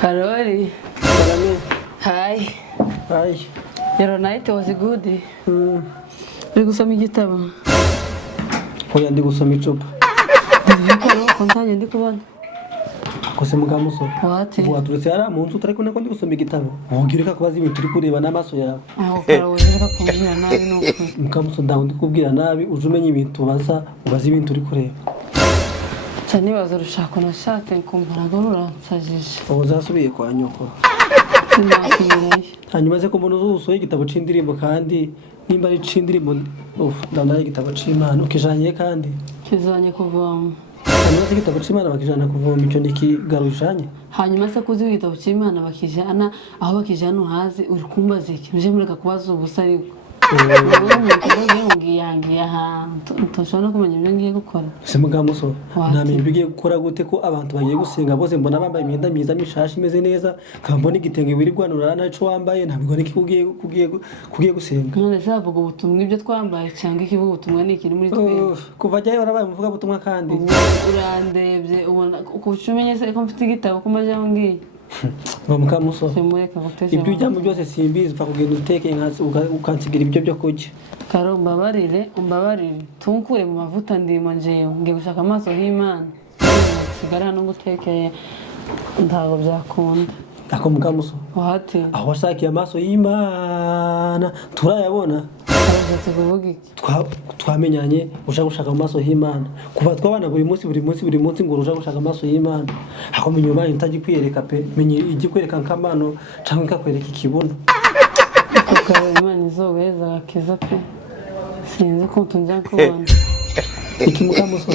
Karoli. Hi. Hi. Your night was good. Uri gusoma igitabo? Oya ndi gusoma icupa. Ndikoro kontaje ndi kubona. Kose mugamuso. Wati. Waturetse ara mu nzu utariko nako ndi gusoma igitabo. Wongireka kubaza ibintu turi kureba n'amaso yawe. Aho Karoli reka kumbwira nabi nuko. Mugamuso ndaho ndi kubwira nabi uje umenya ibintu ubaza ibintu uri kureba. Cyane bazo rushako nashatse kumbara ruransajije. Uzasubiye kwa nyoko. Hanyuma ze ko mbona usohoye igitabo c'indirimbo kandi nimba ari c'indirimbo ndanaye igitabo c'Imana ukijanye kandi kizanye kuvoma. Hanyuma se igitabo c'Imana bakijana kuvoma icyo ndikigarujanye. Hanyuma se kuzi igitabo c'Imana bakijana aho bakijana hazi uri kumbaza iki nje mureka kubaza ubusa ariko. Ntushobora kumenya ibyo ngiye gukora. Se mugamuso namenye ibyo ugiye gukora gute ko abantu bagiye gusenga bose mbona bambaye imyenda myiza mishashi imeze neza kambona igitenge wirirwanura naco wambaye ntabwo niki kugiye gusenga. None se bavuga ubutumwa ibyo twambaye cyangwa ikivuga ubutumwa ni ikiri muri twe. Kuva jyayo barabaye muvuga ubutumwa kandi urandebye ubona ukucumenye se ko mfite igitabo kumaje ngiye. Mukamuso ibyo ujyamo byose simbizi upfa kugenda uteke ukansigira ibyo byo kurya. Karo umbabarire tunkure mu mavuta ndimo njewe ngiye gushaka amaso y'Imana sigara no gutekeye ntago byakunda. Ako mukamuso wati aho washakiye amaso y'Imana turayabona. Twamenyanye ushaka gushaka amaso y'Imana kuva twabana buri munsi ngo uruja gushaka amaso y'Imana ako minyuma intagikwereka pe menye igikwereka nkamano cyangwa ikakwereka ikibuno kuko Imana izobeza akiza pe sinzi ko tunja kubona iki mukamuso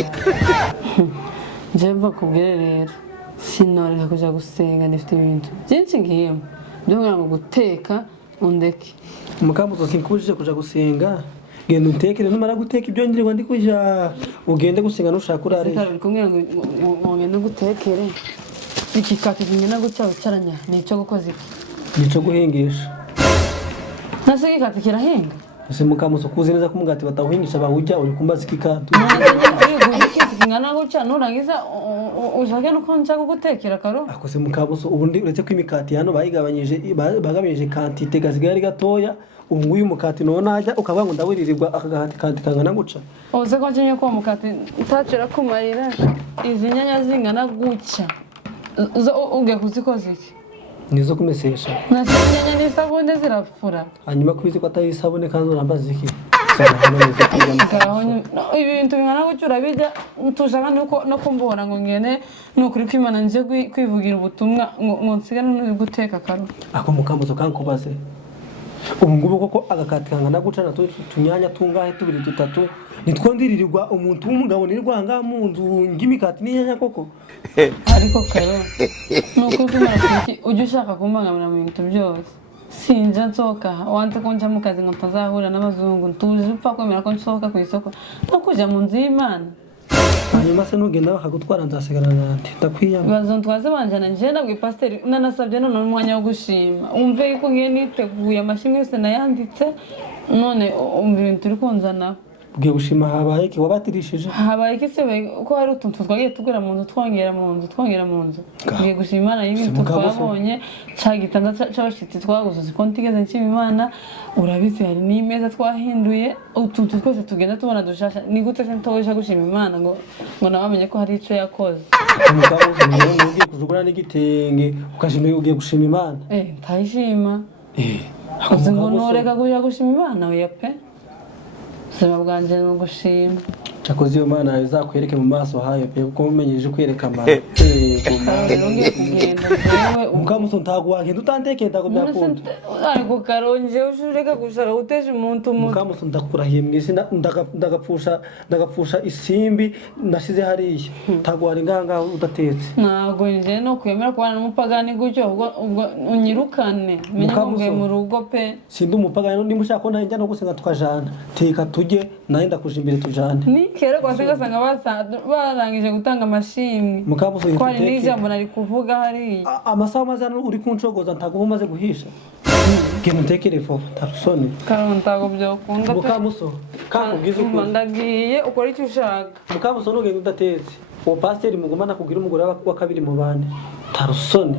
jemba kubwire rero sinoreka kuja gusenga ndifite ibintu byinshi ngiyemo byo ngo guteka undeke. Mukamuso sinkubujije kuja gusenga genda utekere numara guteka ibyo ngirirwa ndi kuja ugende gusenga nushaka urare. Sikari kumwe ngo ngende gutekere iki kati ngena gucya bicaranya nico gukoze iki nico guhengesha nase kikati kirahenga. Ese mukamuso kuzi neza ko umugati batawuhingisha bawujya uri kumbaza ikikatu ngana gucya nurangiza ushaka no konja gutekera Karo. Ako se mukamuso ubundi uretse ko imikati hano bagabanyije kantite gasigari gatoya uyu mukati none ajya ukavuga ngo ndawiririrwa akagahati kandi kangana guca. Uze ko nje ko mukati utacira kumarira izi nyanya zingana gucya zo uge kuzikoze iki nizo kumesesha nasi nyanya n'isabune zirapfura. Hanyuma kubizi ko atari isabune kandi urambaza iki ibintu bingana gucyura bijya tushaka no kumbona ngo ngene nukuri kw'Imana nje kwivugira ubutumwa ngo nsigane no guteka Karo. Ako mukamuso kankubaze ubu ngubu koko agakati kangana guca na tunyanya tungahe tubiri dutatu nitwondiririrwa umuntu w'umugabo nirwanga mu nzu ngimikati n'inyanya koko ariko Karo nukuri kw'Imana ujye ushaka kumbangamira mu bintu byose sinja nsoka wanze konja mu kazi ngo ntazahura n'abazungu ntuje upfa kwemera ko nsoka ku isoko no kuja mu nzu y'Imana. Hanyuma se nugenda bakagutwara nzasigana nande ndakwiyama bazo ntwaze banjana nje nabwi pasteur nanasabye none umwanya wo gushima umve ko ngiye niteguye amashimwe yose nayanditse none umve ibintu turi kunzana ugiye gushima habaye iki wabatirishije habaye iki se ko hari utuntu twagiye tugura mu nzu twongera mu nzu ugiye gushima Imana y'ibintu twabonye cyagitanda cy'abashitsi twaguzuze ko ntigeze nshima Imana urabizi hari n'imeza twahinduye utuntu twose tugenda tubona dushasha ni gute se ntoje gushima Imana ngo nabamenye ko hari ico yakoze. Umukabuzo niyo ugiye kujugura n'igitenge ukashima ugiye gushima Imana ntayishima uzi ngo noreka kuja gushima Imana oya pe ubuzima bwanjye ni ugushima. Cyakoze iyo Mana izakwereke mu maso hayo pe kuko umenyeje kwereka Mana mukamuso ntago wagenda utantekeye ndago byakunda ariko Karonje ushureka gushaka uteje umuntu mukamuso ndakurahiye mwisi ndagapfusha isimbi nashize hariya ntago wari nganga udatetse. Ntago nje no kwemera kubana n'umupagani gutyo ubwo unyirukane menye ngo mu rugo pe sindi umupagani nimushaka ko ntajya no gusenga tukajana teka tujye naye ndakuja imbere tujane ni kera kwasenga sanga barangije gutanga amashimwe mukamuso ko ari n'ijambo nari kuvuga hari amasaha mazana uri kuncogoza ntago umaze guhisha genda utekere fo tarusoni Karoli ntago byakunda pe. mukamuso kakubwiza ukuri Ndagiye ukora icyo ushaka. mukamuso nugenda udatetse uwo pasiteri mugumana kugira umugore wa kabiri mu bane tarusoni